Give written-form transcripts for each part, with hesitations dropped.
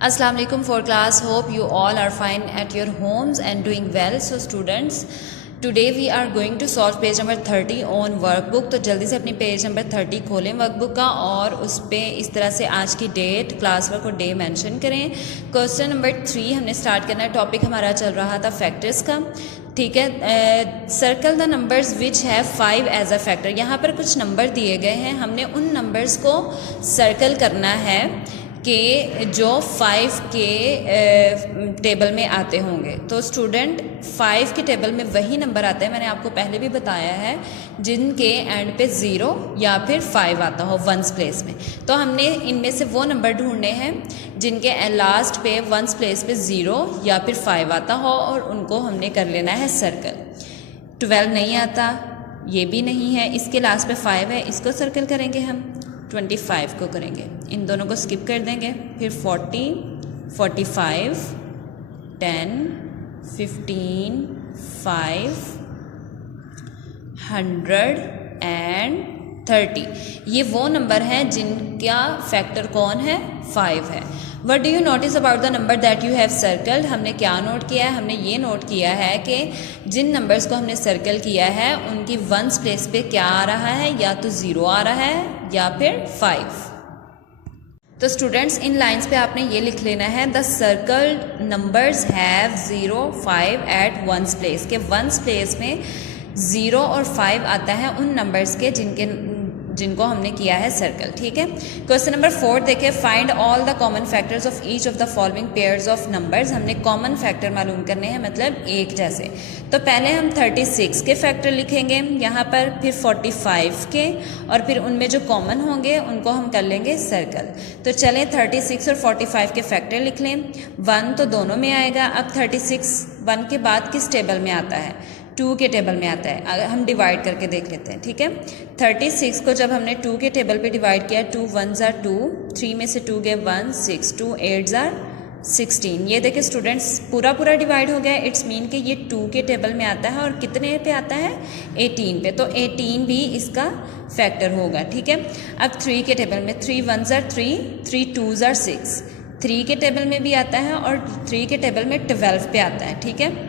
Assalamu alaikum for class. Hope you all are fine at your homes and doing well. So students, today we are going to solve page number 30 on workbook. तो जल्दी से अपनी page number 30 खोलें workbook का और उस पर इस तरह से आज की डेट, क्लास वर्क और डे मेंशन करें। क्वेश्चन नंबर 3 हमने स्टार्ट करना है। टॉपिक हमारा चल रहा था फैक्टर्स का, ठीक है। Circle the numbers which have 5 as a factor. यहाँ पर कुछ नंबर दिए गए हैं, हमने उन नंबर्स को सर्कल करना है कि जो 5 के टेबल में आते होंगे। तो स्टूडेंट 5 के टेबल में वही नंबर आते हैं, मैंने आपको पहले भी बताया है, जिनके एंड पे 0 या फिर 5 आता हो वंस प्लेस में। तो हमने इनमें से वो नंबर ढूंढने हैं जिनके लास्ट पे वंस प्लेस पे 0 या फिर 5 आता हो और उनको हमने कर लेना है सर्कल। 12 नहीं आता, ये भी नहीं है, इसके लास्ट पे 5 है, इसको सर्कल करेंगे हम। 25 को करेंगे, इन दोनों को स्किप कर देंगे। फिर 40, 45, 10, 15, 5, 100 एंड 30। ये वो नंबर हैं जिनका फैक्टर कौन है? 5 है। What do you notice about the number that you have circled? हमने क्या नोट किया है? हमने ये नोट किया है कि जिन नंबर्स को हमने सर्कल किया है उनकी वंस प्लेस पे क्या आ रहा है, या तो 0 आ रहा है या फिर 5। तो स्टूडेंट्स इन लाइंस पे आपने ये लिख लेना है, the circled numbers have 0, 5 at ones place. के वंस प्लेस में 0 और 5 आता है उन नंबर्स के जिनको हमने किया है सर्कल, ठीक है। क्वेश्चन नंबर 4 देखें, find all the common factors of each of the following pairs of numbers. हमने कॉमन फैक्टर मालूम करने हैं, मतलब एक जैसे। तो पहले हम 36 के फैक्टर लिखेंगे यहाँ पर, फिर 45 के, और फिर उनमें जो कॉमन होंगे उनको हम कर लेंगे सर्कल। तो चलें 36 और 45 के फैक्टर लिख लें। 1 तो दोनों में आएगा। अब 36 1 के बाद किस टेबल में आता है? 2 के टेबल में आता है। अगर हम डिवाइड करके देख लेते हैं, ठीक है। 36 को जब हमने 2 के टेबल पे डिवाइड किया, 2 1s are 2, 3 में से 2 गए 1, 6, 2 8s are 16। ये देखिए स्टूडेंट्स पूरा डिवाइड हो गया। इट्स मीन कि ये 2 के टेबल में आता है और कितने पे आता है? 18 पे। तो 18 भी इसका फैक्टर होगा, ठीक है। अब 3 के टेबल में 3 1s are 3, 3 2s are 6। 3 के टेबल में भी आता है और 3 के टेबल में 12 पे आता है, ठीक है।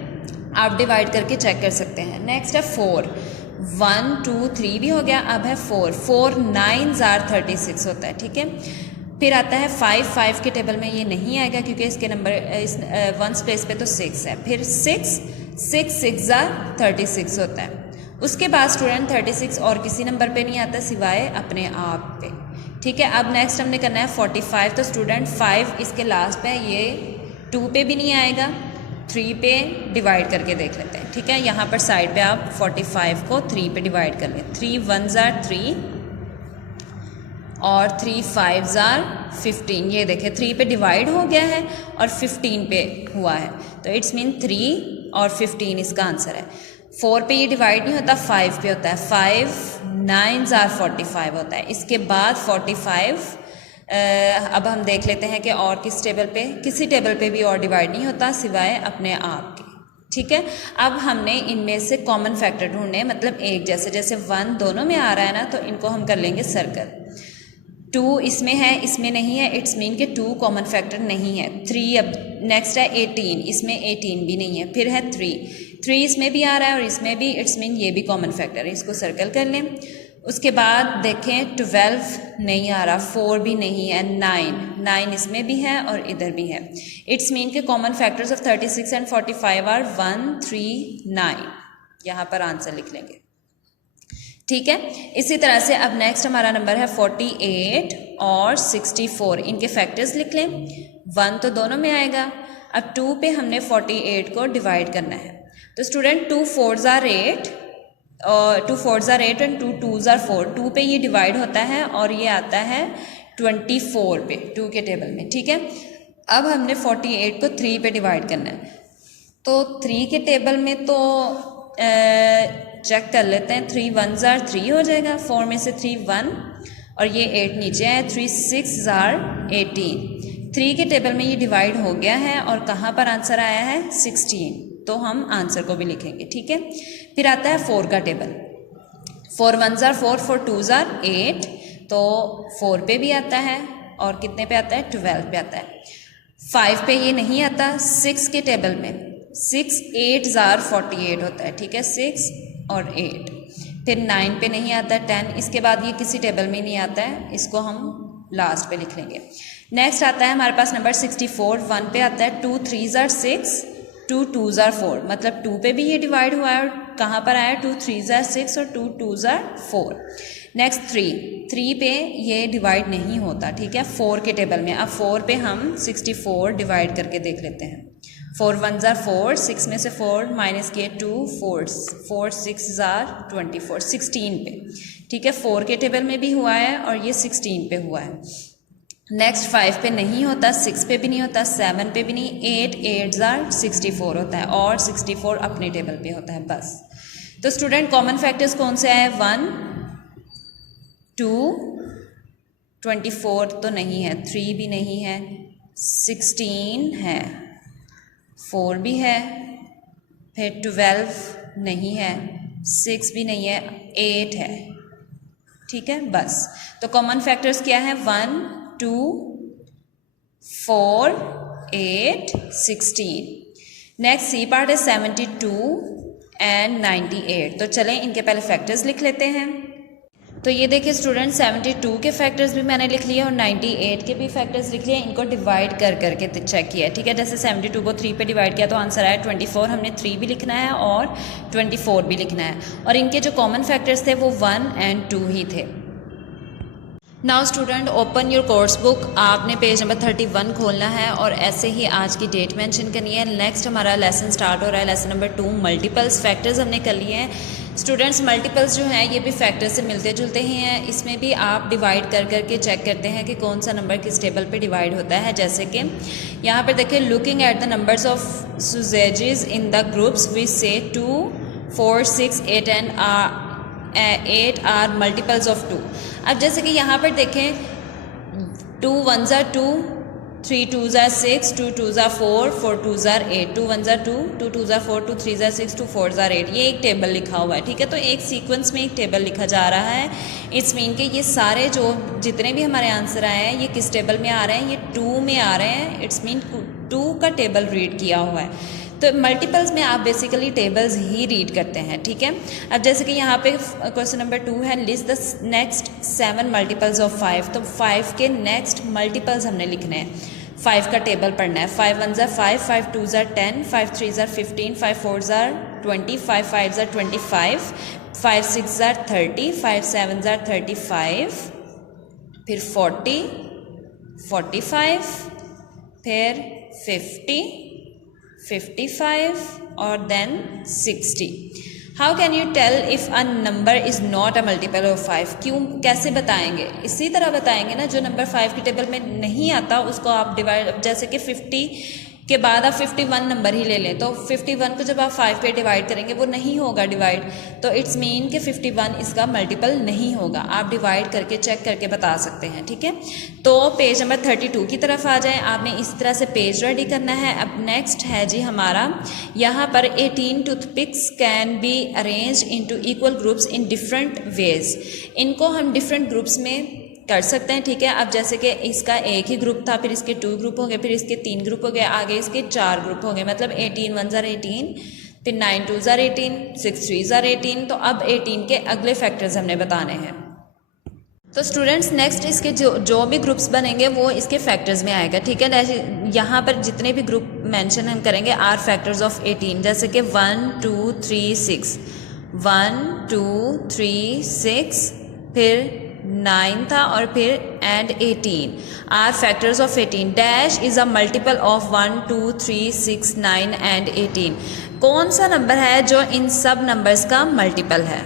आप डिवाइड करके चेक कर सकते हैं। नेक्स्ट है 4, 1 2 3 भी हो गया। अब है 4, 4 9s are 36 होता है, ठीक है। फिर आता है 5, 5 के टेबल में ये नहीं आएगा क्योंकि इसके नंबर इस वंस प्लेस पे तो 6 है। फिर 6 6s are 36 होता है। उसके बाद स्टूडेंट 36 और किसी नंबर पे नहीं आता सिवाय अपने आप पे, ठीक है। अब नेक्स्ट हमने करना है 45। तो स्टूडेंट 5 इसके लास्ट पे, ये 2 पे भी नहीं आएगा, 3 पे डिवाइड करके देख लेते हैं, ठीक है। यहाँ पर साइड पे आप 45 को 3 पे डिवाइड कर लें। 3 1s are 3 और 3 5s are 15। ये देखें 3 पे डिवाइड हो गया है और 15 पे हुआ है, तो इट्स मीन 3 और 15 इसका आंसर है। 4 पे ये डिवाइड नहीं होता, 5 पे होता है। 5 9s are 45 होता है। इसके बाद 45 अब हम देख लेते हैं कि और किस टेबल पे, किसी टेबल पे भी और डिवाइड नहीं होता सिवाय अपने आप के, ठीक है। अब हमने इनमें से कॉमन फैक्टर ढूंढने, मतलब एक जैसे। जैसे 1 दोनों में आ रहा है ना, तो इनको हम कर लेंगे सर्कल। 2 इसमें है, इसमें नहीं है, इट्स मीन कि 2 कॉमन फैक्टर नहीं है। 3 अब नेक्स्ट है 18, इसमें 18 भी नहीं है। फिर है 3 इसमें भी आ रहा है और इसमें भी, इट्स मीन ये भी कॉमन फैक्टर है, इसको सर्कल कर लें। उसके बाद देखें 12 नहीं आ रहा, 4 भी नहीं है, 9 इसमें भी है और इधर भी है। इट्स मीन के common factors of 36 and 45 are 1 3 9। यहाँ पर आंसर लिख लेंगे, ठीक है। इसी तरह से अब नेक्स्ट हमारा नंबर है 48 और 64। इनके फैक्टर्स लिख लें। 1 तो दोनों में आएगा। अब 2 पे हमने 48 को डिवाइड करना है। तो स्टूडेंट 2 4s are 8 और 2 4s are 8 and 2 2s are 4। 2 पे ये डिवाइड होता है और ये आता है 24 पे 2 के टेबल में, ठीक है। अब हमने 48 को 3 पे डिवाइड करना है। तो 3 के टेबल में तो चेक कर लेते हैं। 3 1s are 3 हो जाएगा, 4 में से 3 1 और ये 8 नीचे है। 3 6s are 18। 3 के टेबल में ये डिवाइड हो गया है और कहाँ पर आंसर आया है? 16। तो हम आंसर को भी लिखेंगे, ठीक है। फिर आता है 4 का table. 4 1s are 4, 4 2s are 8। तो 4 पे भी आता है और कितने पे आता है? 12 पे आता है। 5 पे ये नहीं आता, 6 के टेबल में 6 8 ज़ार 48 होता है, ठीक है, 6 और 8। फिर 9 पे नहीं आता 10, इसके बाद ये किसी टेबल में नहीं आता है, इसको हम लास्ट पे लिख लेंगे। नेक्स्ट आता है हमारे पास नंबर 64, 1 पे आता है 2 3 ज़ार 6, 2 2 ज़ार 4, मतलब 2 पे भी ये डिवाइड हुआ है और कहाँ पर आया 2 3 ज़ार 6 और 2 2 ज़ार 4। नेक्स्ट 3 पे ये डिवाइड नहीं होता, ठीक है, 4 के टेबल में। अब 4 पे हम 64 डिवाइड करके देख लेते हैं। 4 1 ज़ार 4, 6 में से 4 माइनस किए 2, 4 6 ज़ार 24, 16 पे, ठीक है, 4 के टेबल में भी हुआ है और ये 16 पे हुआ है। नेक्स्ट 5 पे नहीं होता, 6 पे भी नहीं होता, 7 पे भी नहीं, 8 8 ज़ार 64 होता है और 64 अपने टेबल पे होता है बस। तो स्टूडेंट कॉमन फैक्टर्स कौन से आए? 1 2 24 तो नहीं है, 3 भी नहीं है, 16 है, 4 भी है, फिर 12 नहीं है, 6 भी नहीं है, 8 है, ठीक है बस। तो कॉमन फैक्टर्स क्या है? 1 2 4 8 16। नेक्स्ट सी पार्ट है 72 एंड 98। तो चलें इनके पहले फैक्टर्स लिख लेते हैं। तो ये देखिए स्टूडेंट 72 के फैक्टर्स भी मैंने लिख लिए और 98 के भी फैक्टर्स लिख लिए, इनको डिवाइड कर करके चेक किया, ठीक है। जैसे 72 को 3 पे डिवाइड किया तो आंसर आया 24, हमने 3 भी लिखना है और 24 भी लिखना है, और इनके जो कॉमन फैक्टर्स थे वो 1 एंड 2 ही थे। Now student open your course book, आपने पेज नंबर 31 खोलना है और ऐसे ही आज की डेट मेंशन करनी है। नेक्स्ट हमारा लेसन स्टार्ट हो रहा है, लेसन नंबर 2 मल्टीपल्स। फैक्टर्स हमने कर लिए हैं स्टूडेंट्स। मल्टीपल्स जो हैं ये भी फैक्टर्स से मिलते जुलते ही हैं, इसमें भी आप डिवाइड कर करके चेक करते हैं कि कौन सा नंबर किस टेबल पे डिवाइड होता है। जैसे कि यहाँ पर देखिए, looking at the numbers of सुजेजेस in the groups we say 2 4 6 8 and 8 are multiples of 2। अब जैसे कि यहाँ पर देखें 2 1 ज़ार 2, 3 2 ज़ार 6, 2 2 ज़ार 4, 4 2 ज़ार 8, 2 1 ज़ार 2, 2 2 ज़ार 4, 2 3 ज़ार 6, 2 4 ज़ार 8। ये एक टेबल लिखा हुआ है, ठीक है। तो एक सीक्वेंस में एक टेबल लिखा जा रहा है। इट्स मीन के ये सारे जो जितने भी हमारे आंसर आए हैं ये किस टेबल में आ रहे हैं? ये 2 में आ रहे हैं। इट्स मीन 2 का टेबल रीड किया हुआ है। तो मल्टीपल्स में आप बेसिकली टेबल्स ही रीड करते हैं, ठीक है। अब जैसे कि यहाँ पे क्वेश्चन नंबर 2 है, list the next 7 multiples of 5। तो 5 के नेक्स्ट मल्टीपल्स हमने लिखने हैं, 5 का टेबल पढ़ना है। 5 1 ज़ार 5, 5 2 ज़ार 10, 5 3 ज़ार 15, 5 4 ज़ार 20, 5 5 ज़ार 25, 5 6 ज़ार 30, 5 7 ज़ार 35, फिर 40 45, फिर 50 55 और then 60। How can you tell if a number is not a multiple of 5? क्यों, कैसे बताएंगे? इसी तरह बताएंगे ना, जो नंबर 5 के टेबल में नहीं आता उसको आप डिवाइड, जैसे कि 50 के बाद आप 51 नंबर ही ले लें, तो 51 को जब आप 5 पे डिवाइड करेंगे वो नहीं होगा डिवाइड, तो इट्स मीन कि 51 इसका मल्टीपल नहीं होगा। आप डिवाइड करके चेक करके बता सकते हैं, ठीक है। तो पेज नंबर 32 की तरफ आ जाएं। आपने इस तरह से पेज रेडी करना है। अब नेक्स्ट है जी हमारा, यहाँ पर 18 toothpicks can be arrange into equal groups in different ways. इनको हम डिफरेंट ग्रुप्स में कर सकते हैं, ठीक है। अब जैसे कि इसका एक ही ग्रुप था, फिर इसके 2 ग्रुप हो गए, फिर इसके 3 ग्रुप हो गए, आगे इसके 4 ग्रुप हो गए, मतलब 18 1 ज़ार 18, फिर 9 2 ज़ार 18, 6 3 ज़ार 18। तो अब 18 के अगले फैक्टर्स हमने बताने हैं। तो स्टूडेंट्स नेक्स्ट इसके जो भी ग्रुप्स बनेंगे वो इसके फैक्टर्स में आएगा, ठीक है। यहाँ पर जितने भी ग्रुप मेंशन हम करेंगे आर फैक्टर्स ऑफ 18, जैसे कि 1 2 3 6, 1 2 3 6, फिर 9 था और फिर and 18 are factors of 18। Dash is a multiple of 1 2 3 6 9 and 18। कौन सा नंबर है जो इन सब नंबर्स का मल्टीपल है?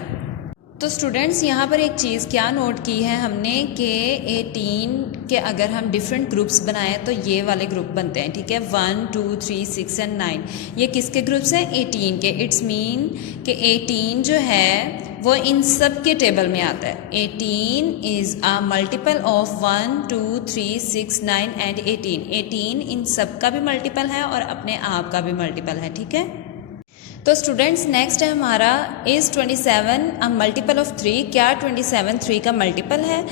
तो स्टूडेंट्स यहाँ पर एक चीज़ क्या नोट की है हमने कि 18 के अगर हम डिफरेंट ग्रुप्स बनाएं तो ये वाले ग्रुप बनते हैं, ठीक है। 1 2 3 6 एंड 9 ये किसके ग्रुप्स हैं? 18 के। इट्स मीन कि 18 जो है वो इन सब के टेबल में आता है। 18 is a multiple of 1 2 3 6 9 and 18। 18 इन सब का भी मल्टीपल है और अपने आप का भी मल्टीपल है, ठीक है। तो स्टूडेंट्स नेक्स्ट है हमारा, इज़ 27 अ मल्टीपल ऑफ 3? क्या 27 3 का मल्टीपल है?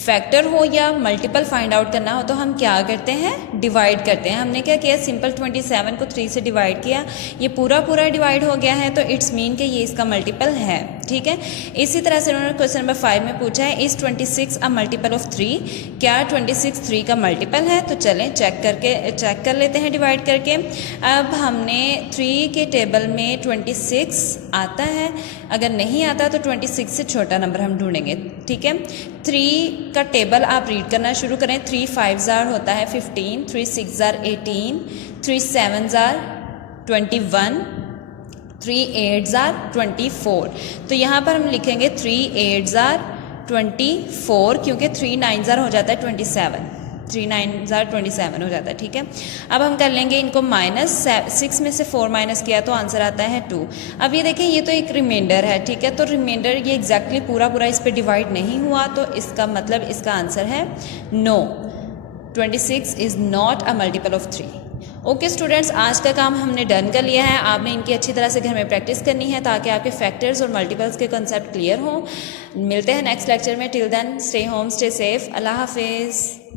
फैक्टर हो या मल्टीपल फाइंड आउट करना हो तो हम क्या करते हैं, डिवाइड करते हैं। हमने क्या किया, सिंपल 27 को 3 से डिवाइड किया, ये पूरा डिवाइड हो गया है, तो इट्स मीन कि ये इसका मल्टीपल है। ठीक है, इसी तरह से उन्होंने क्वेश्चन नंबर 5 में पूछा है, इज 26 अ मल्टीपल ऑफ 3, क्या 26 3 का मल्टीपल है? तो चलें चेक कर लेते हैं डिवाइड करके। अब हमने 3 के टेबल में 26 आता है, अगर नहीं आता तो 26 से छोटा नंबर हम ढूंढेंगे। ठीक है, 3 का टेबल आप रीड करना शुरू करें। 3 5 जार होता है 15, 3 6 जार 18, 3 7 जार 21, 3 8 जार 24। तो यहाँ पर हम लिखेंगे 3 8 जार 24, क्योंकि 3 9 जार हो जाता है 27, 3 9 जार 27 हो जाता है। ठीक है, अब हम कर लेंगे इनको माइनस, 6 में से 4 माइनस किया तो आंसर आता है 2। अब ये देखें, ये तो एक रिमाइंडर है। ठीक है, तो रिमाइंडर ये एग्जैक्टली पूरा इस पर डिवाइड नहीं हुआ, तो इसका मतलब इसका आंसर है no, 26 is not a multiple of 3। Okay students, आज का काम हमने डन कर लिया है। आपने इनकी अच्छी तरह से घर में प्रैक्टिस करनी है ताकि आपके फैक्टर्स और मल्टीपल्स के कंसेप्ट क्लियर हों। मिलते हैं नेक्स्ट लेक्चर में। Till then stay home, stay safe, Allah हाफिज़।